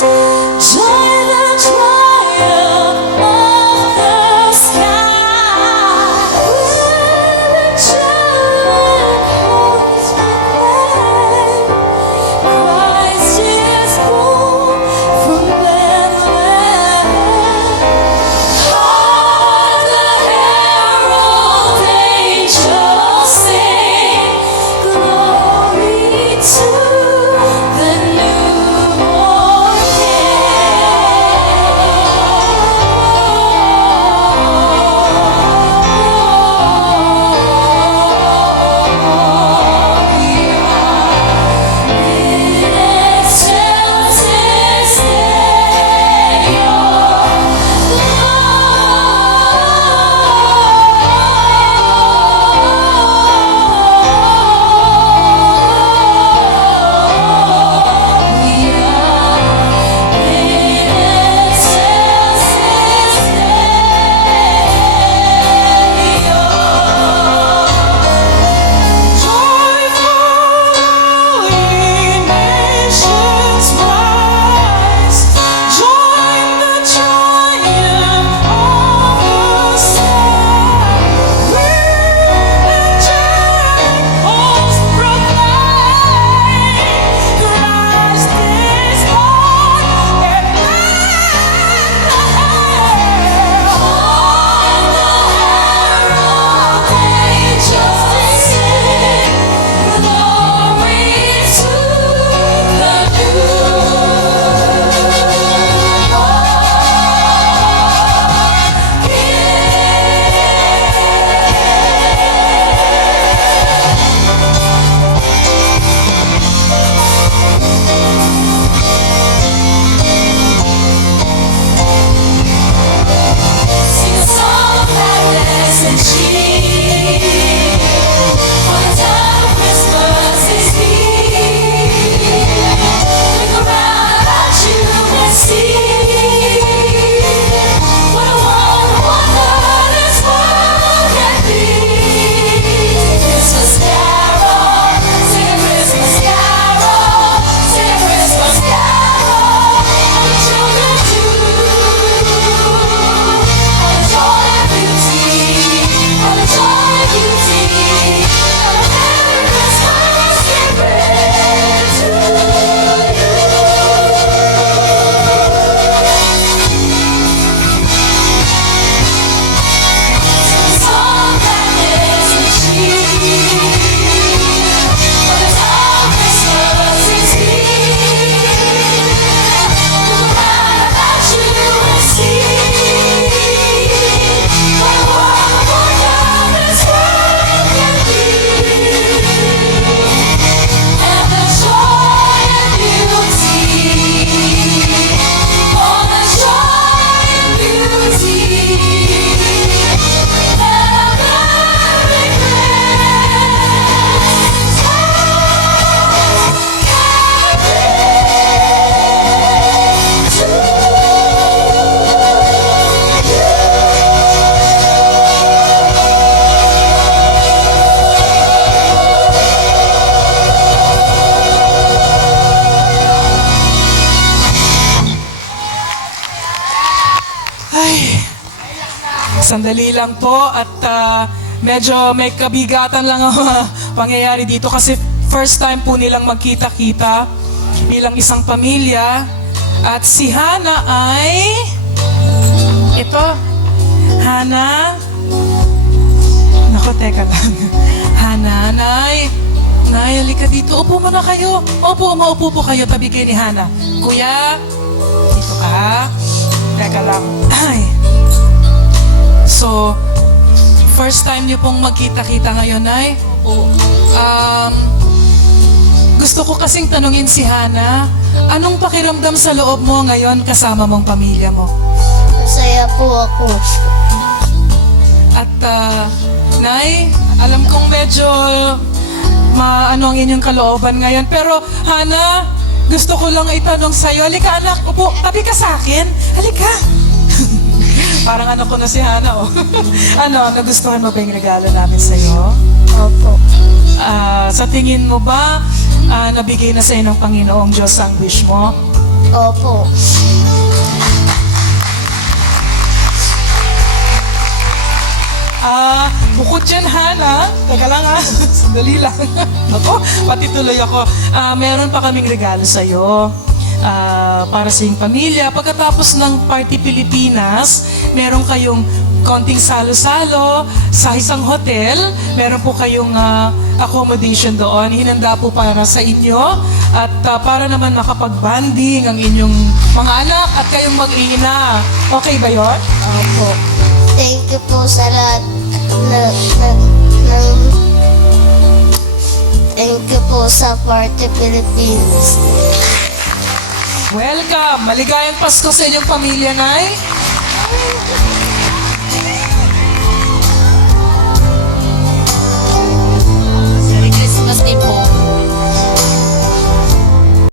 Join the triumph of the sky, where the children hosts proclaim, Christ is born from Bethlehem. Hark the herald angels sing, glory to the newborn Sandali lang po at medyo may kabigatan lang ang pangyayari dito kasi first time po nilang magkita-kita bilang isang pamilya. At si Hana ay... Ito, Hana... Naku, teka lang. Hana, Nay, halika dito. Upo muna kayo. Maupo po kayo. Tabi kayo ni Hana. Kuya, dito ka. Teka lang. Ay. So, first time niyo pong magkita-kita ngayon, Nay? Gusto ko kasing tanungin si Hana, anong pakiramdam sa loob mo ngayon kasama mong pamilya mo? Masaya po ako. At, Nay, alam kong medyo maano ang inyong kalooban ngayon. Pero, Hana, gusto ko lang itanong sa'yo. Halika, anak. Upo, tabi ka sa akin. Halika. Parang anak ko na si Hana, oh. Ano, nagustuhan mo ba yung regalo namin sa'yo? Opo. Sa tingin mo ba, nabigay na sa'yo ng Panginoong Diyos ang wish mo? Opo. Bukod dyan, Hana, teka lang ha, sandali lang. Ako, pati tuloy ako. Meron pa kaming regalo sa'yo. Para sa iyong pamilya. Pagkatapos ng Party Pilipinas, meron kayong konting salo-salo sa isang hotel. Meron po kayong accommodation doon. Hinanda po para sa inyo. At para naman makapag-banding ang inyong mga anak at kayong mag-iina. Okay ba yun? Opo. Thank you po sa lahat thank you po sa Party Philippines. Welcome! Maligayang Pasko sa inyong pamilya, Nay.